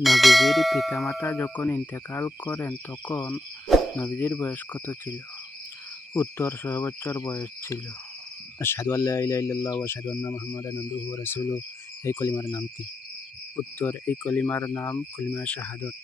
নবীজির পিতামাতা যখন ইন্তেকাল করেন তখন নবীজির বয়স কত ছিল? উত্তর ৬০০ বছর বয়স ছিল। আশহাদু আল্লা ইলাহা ইল্লাল্লাহু ওয়া আশহাদু আন্না মুহাম্মাদান আবদুহু ওয়া রাসূলুহু। এই কলিমার নাম কি? উত্তর এই কলিমার নাম কলিমা শাহাদত।